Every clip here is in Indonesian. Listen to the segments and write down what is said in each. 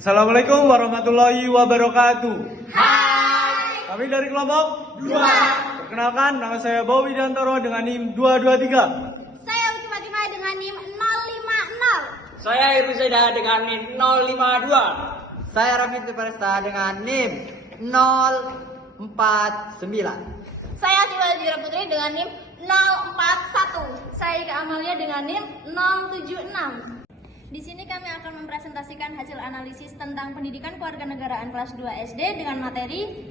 Assalamualaikum warahmatullahi wabarakatuh. Hai. Kami dari kelompok 2. Perkenalkan, nama saya Bowi Dantoro dengan NIM 223. Saya Uci Fatimah dengan NIM 050. Saya Ibu Zaida dengan NIM 052. Saya Rafid Presta dengan NIM 049. Saya Siwal Putri dengan NIM 041. Saya Ika Amalia dengan NIM 076. Di sini kami akan mempresentasikan hasil analisis tentang pendidikan kewarganegaraan kelas 2 SD dengan materi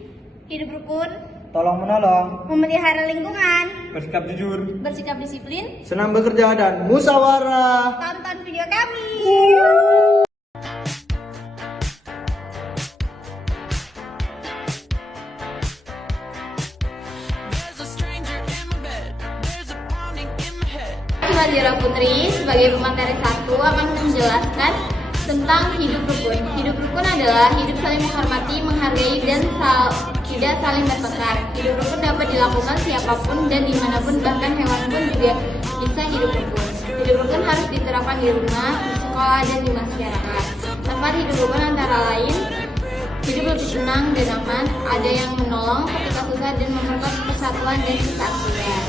hidup rukun, Tolong menolong, memelihara lingkungan, Bersikap jujur, bersikap disiplin. senang bekerja dan musyawarah. Tonton video kami. Fadira Putri sebagai pemateri 1 akan menjelaskan tentang hidup rukun. Hidup rukun adalah hidup saling menghormati, menghargai, dan tidak saling bertengkar. Hidup rukun dapat dilakukan siapapun dan dimanapun, bahkan hewan pun juga bisa hidup rukun. Hidup rukun harus diterapkan di rumah, di sekolah, dan di masyarakat. Manfaat hidup rukun antara lain hidup lebih tenang dan aman, ada yang menolong ketika susah, dan memperkuat persatuan dan kesatuan.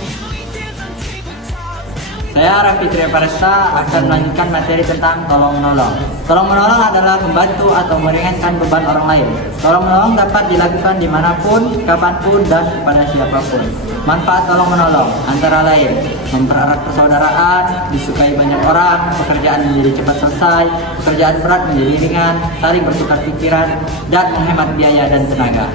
Saya Rafid Presta akan melanjutkan materi tentang tolong menolong. Tolong menolong adalah membantu atau meringankan beban orang lain. Tolong menolong dapat dilakukan dimanapun, kapanpun, dan kepada siapapun. Manfaat tolong menolong antara lain mempererat persaudaraan, disukai banyak orang, pekerjaan menjadi cepat selesai, pekerjaan berat menjadi ringan, saling bertukar pikiran, dan menghemat biaya dan tenaga.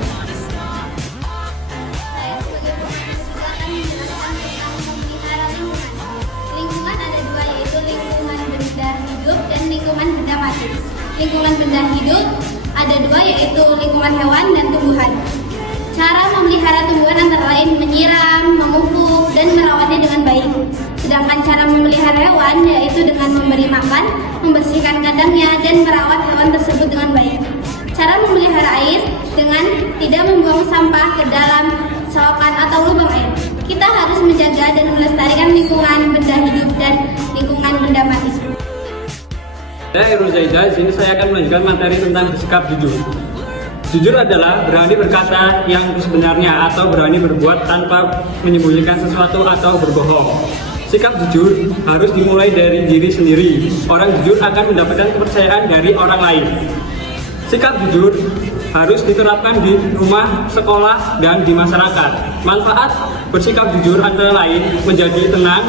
Lingkungan ada dua, yaitu lingkungan benda hidup dan lingkungan benda mati. Lingkungan benda hidup ada dua, yaitu lingkungan hewan dan tumbuhan. Cara memelihara tumbuhan antara lain menyiram, memupuk, dan merawatnya dengan baik. Sedangkan cara memelihara hewan yaitu dengan memberi makan, membersihkan kandangnya, dan merawat hewan tersebut dengan baik. Cara memelihara air dengan tidak membuang sampah ke dalam selokan atau lubang air. Kita harus menjaga dan melestarikan lingkungan benda hidup dan lingkungan benda mati. Saya Ibu Zaida, di sini saya akan melanjutkan materi tentang bersikap jujur. Jujur adalah berani berkata yang sebenarnya atau berani berbuat tanpa menyembunyikan sesuatu atau berbohong. Sikap jujur harus dimulai dari diri sendiri. Orang jujur akan mendapatkan kepercayaan dari orang lain. Sikap jujur harus diterapkan di rumah, sekolah, dan di masyarakat. Manfaat bersikap jujur antara lain menjadi tenang,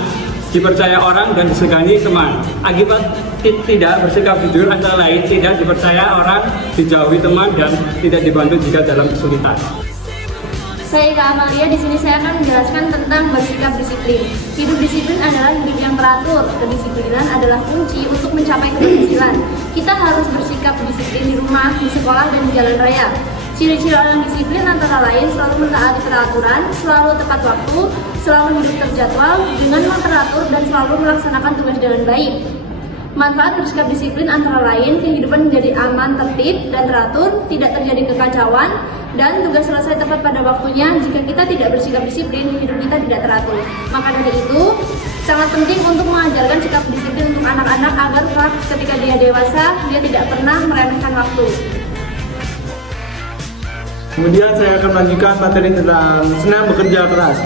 dipercaya orang, dan disegani teman. Akibat tidak bersikap jujur antara lain tidak dipercaya orang, dijauhi teman, dan tidak dibantu jika dalam kesulitan. Saya Ika Amalia, di sini saya akan menjelaskan tentang bersikap disiplin. Hidup disiplin adalah hidup yang teratur. Kedisiplinan adalah kunci untuk mencapai keberhasilan. Kita harus bersikap disiplin di rumah, di sekolah, dan di jalan raya. Ciri-ciri orang disiplin antara lain selalu mentaati peraturan, selalu tepat waktu, selalu hidup terjadwal dengan teratur, dan selalu melaksanakan tugas dengan baik. Manfaat bersikap disiplin antara lain kehidupan menjadi aman, tertib, dan teratur, tidak terjadi kekacauan, dan tugas selesai tepat pada waktunya. Jika kita tidak bersikap disiplin, hidup kita tidak teratur. Maka dari itu, sangat penting untuk mengajarkan sikap disiplin untuk anak-anak agar kelak ketika dia dewasa, dia tidak pernah meremehkan waktu. Kemudian saya akan melanjutkan materi tentang senang bekerja keras.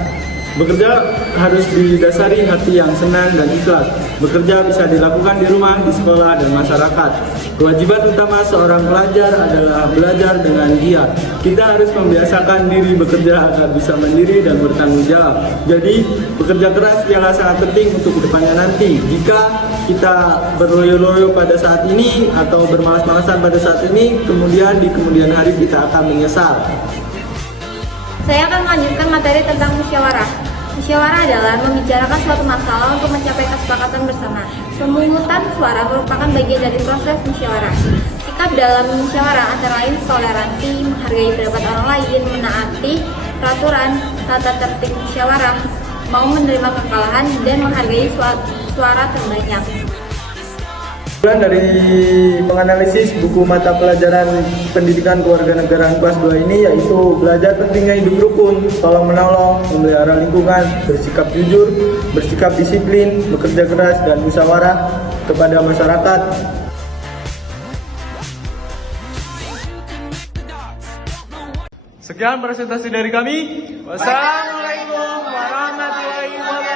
Bekerja harus didasari hati yang senang dan ikhlas. Bekerja bisa dilakukan di rumah, di sekolah, dan masyarakat. Kewajiban utama seorang pelajar adalah belajar dengan giat. Kita harus membiasakan diri bekerja agar bisa mandiri dan bertanggung jawab. Jadi, bekerja keras ialah sangat penting untuk kedepannya nanti. Jika kita berloyo-loyo pada saat ini atau bermalas-malasan pada saat ini, kemudian di kemudian hari kita akan menyesal. Saya akan melanjutkan materi tentang musyawarah. Musyawarah adalah membicarakan suatu masalah untuk mencapai kesepakatan bersama. Pemungutan suara merupakan bagian dari proses musyawarah. Sikap dalam musyawarah antara lain toleransi, menghargai pendapat orang lain, menaati peraturan, tata tertib musyawarah, mau menerima kekalahan, dan menghargai suara terbanyak. Dari penganalisis buku mata pelajaran pendidikan kewarganegaraan kelas 2 ini, yaitu belajar pentingnya hidup rukun, tolong menolong, memelihara lingkungan, bersikap jujur, bersikap disiplin, bekerja keras, dan musyawarah kepada masyarakat. Sekian presentasi dari kami. Wassalamualaikum warahmatullahi wabarakatuh.